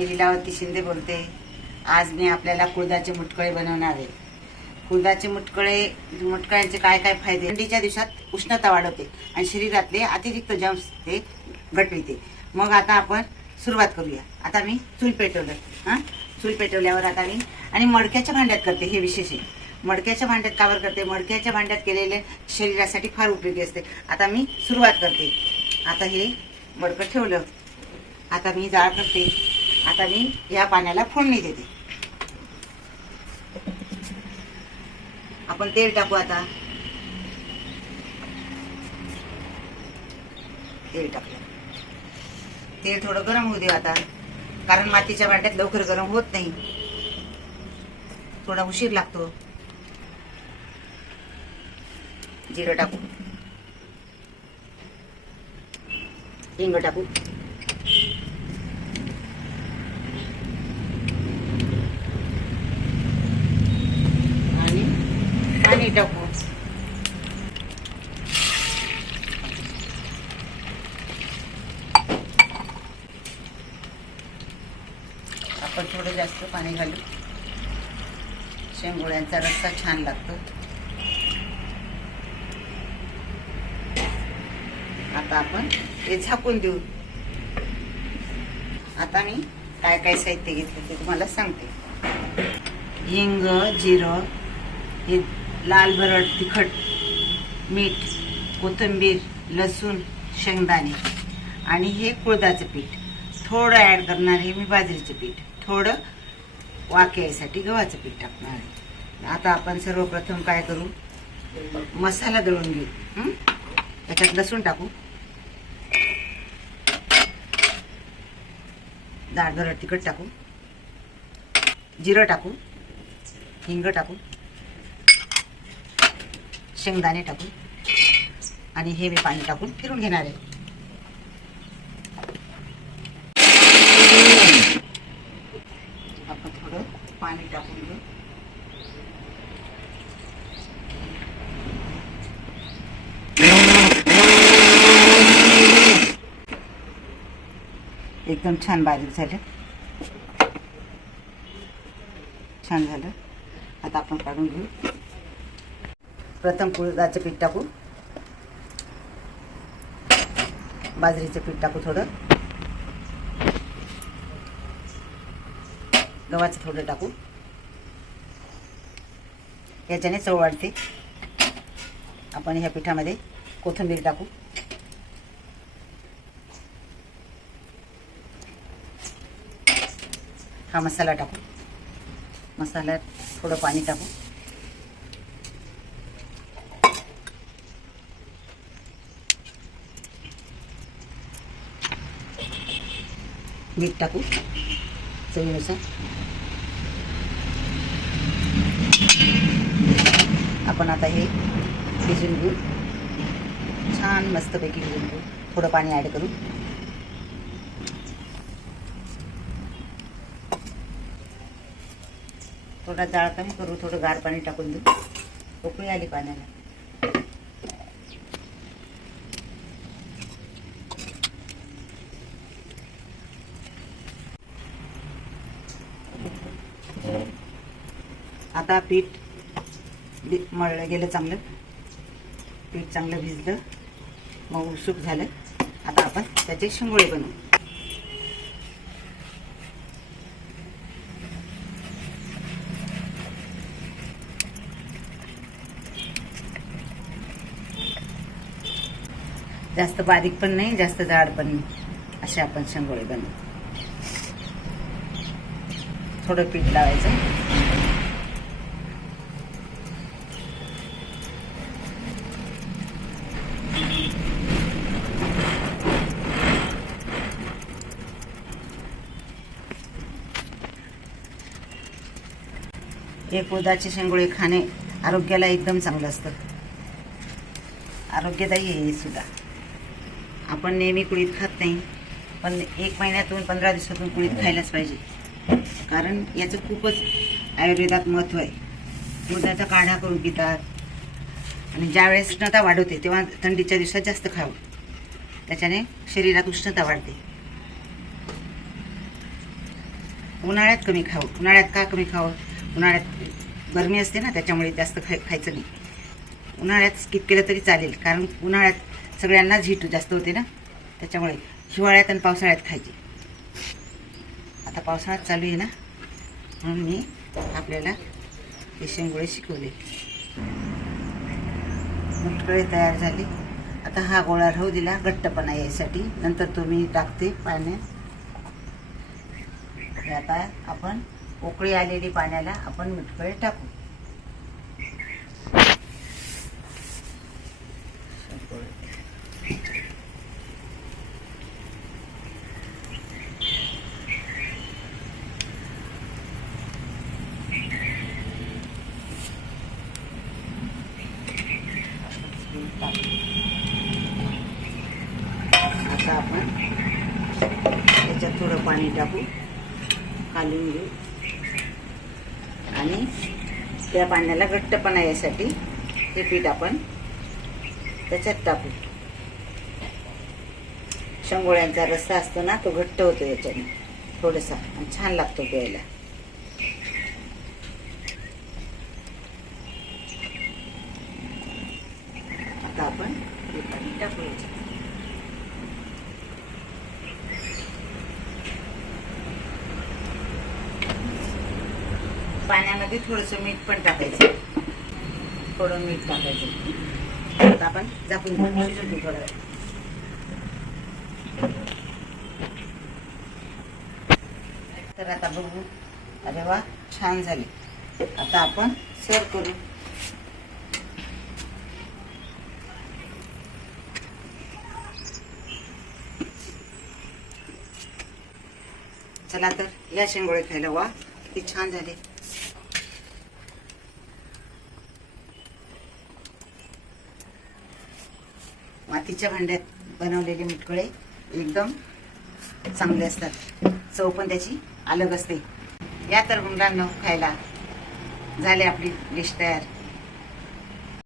मी लीलावती शिंदे बोलते. आज मी आपल्याला कुळदाचे मुटकळे बनवणार आहे. कुळदाचे मुटकळ्यांचे काय काय फायदे. थंडीच्या दिवसात उष्णता वाढवते आणि शरीरातले अतिरिक्त जर्म्स ते घटविते. मग आता आपण सुरुवात करूया. आता मी चूल पेटवलं. चूल पेटवल्यावर आता मी आणि मडक्याच्या भांड्यात करते. हे विशेष आहे. मडक्याच्या भांड्यात कावर करते. मडक्याच्या भांड्यात केलेले शरीरासाठी फार उपयोगी असते. आता मी सुरुवात करते. आता हे मडकं ठेवलं. आता मी जाळ करते. आता मी या पाण्याला फोडणी देते. आपण तेल टाकू. आता तेल टाकलं. तेल थोडं गरम होऊ देऊ आता, कारण मातीच्या भांड्यात लवकर गरम होत नाही, थोडा उशीर लागतो. जिरं टाकू, हिंग टाकू, आणि पाणी टाकू. आपण थोडं जास्त पाणी घालू. शेंगोळ्यांचा रस्सा छान लागतो. आता आपण हे झाकून देऊ. आता मी काय काय साहित्य घेतलं ते तुम्हाला सांगते. हिंग, जिरं, हे लाल भरड तिखट, मीठ, कोथिंबीर, लसूण, शेंगदाणे आणि हे कुळदाचं पीठ. थोडं ॲड करणार आहे मी बाजरीचं पीठ. थोडं वाक्यासाठी गव्हाचं पीठ टाकणार आहे. आता आपण सर्वप्रथम काय करू, मसाला दळून घेऊ. त्याच्यात लसूण टाकू, जाड भरड तिखट टाकू, जिरं टाकू, हिंग टाकू, शेंगदाणे टाकू आणि हे मी पाणी टाकून फिरून घेणार आहे. आपण थोडं पाणी टाकून घेऊ. एकदम छान बारीक झालं. छान झालं. आता आपण काढून घेऊ. प्रथम कुळदाचं पीठ टाकू, बाजरीचं पीठ टाकू, थोडं गव्हाचं थोडं टाकू. याच्याने चव वाढते. आपण ह्या पिठामध्ये कोथिंबीर टाकू. हा मसाला टाकू. मसाल्यात थोडं पाणी टाकू. मीठ टाकू चवीनुसार. आपण आता हे भिजून घेऊ. छान मस्तपैकी भिजून घेऊ. थोडं पाणी ॲड करू. थोडा जाळ कमी करू. थोडं गार पाणी टाकून देऊ. उकळी आली पाण्याला. आता पीठ मळलं गेलं चांगलं. पीठ चांगलं भिजलं, मग सुक झालं. आता आपण त्याचे शिंगोळे बनवू. जास्त बारीक पण नाही, जास्त जाड पण नाही, असे आपण शिंगोळे बनवू. थोडं पीठ लावायचं. हे कुळदाचे शेंगोळे खाणे आरोग्याला एकदम चांगलं असतं. आरोग्यदायी आहे हे सुद्धा. आपण नेहमी कुळीत खात नाही, पण 1 महिन्यातून 15 दिवसातून कुळीत खायलाच पाहिजे. कारण याचं खूपच आयुर्वेदात महत्त्व आहे. दुधाचा काढा करून पितात आणि ज्यावेळेस उष्णता वाढवते तेव्हा थंडीच्या दिवसात जास्त खावं. त्याच्याने शरीरात उष्णता वाढते. उन्हाळ्यात कमी खावं. उन्हाळ्यात का कमी खावं? उन्हाळ्यात गरमी असते ना, त्याच्यामुळे जास्त खायचं नाही. उन्हाळ्यात स्किप केलं तरी चालेल, कारण उन्हाळ्यात सगळ्यांनाच हीट जास्त होते ना, त्याच्यामुळे हिवाळ्यात आणि पावसाळ्यात खायची. आता पावसाळ्यात चालू आहे ना, म्हणून मी आपल्याला हे शेंगोळे शिकवले. मुटकळे तयार झाले. आता हा गोळा राहू दिला घट्टपणा यायसाठी. नंतर तो मी टाकते पाण्यात. आता आपण उकळी आलेली पाण्याला आपण मुटकळे टाकू. आता आपण त्याच्यात थोडं पाणी टाकू, कालून घेऊ आणि त्या पाण्याला घट्टपणा यासाठी हे पीठ आपण त्याच्यात टाकू. शेंगोळ्यांचा रस्सा असतो ना, तो घट्ट होतो याच्याने थोडासा आणि छान लागतो प्यायला. आता आपण हे पाणी टाकू याच्यात. पाण्यामध्ये थोडंसं मीठ पण टाकायचं, थोडं मीठ टाकायचं. आता आपण झाकून शिजवू थोडा वेळ. तर आता बघू. अरे वा, छान झाले. आता आपण सर्व करू. चला तर या शेंगोळे खायला. वा, किती छान झाले. मातीच्या भांड्यात बनवलेले मुटकळे एकदम चांगले असतात. चव पण त्याची अलग असते. या तर मुलांना खायला. झाले आपली डिश तयार.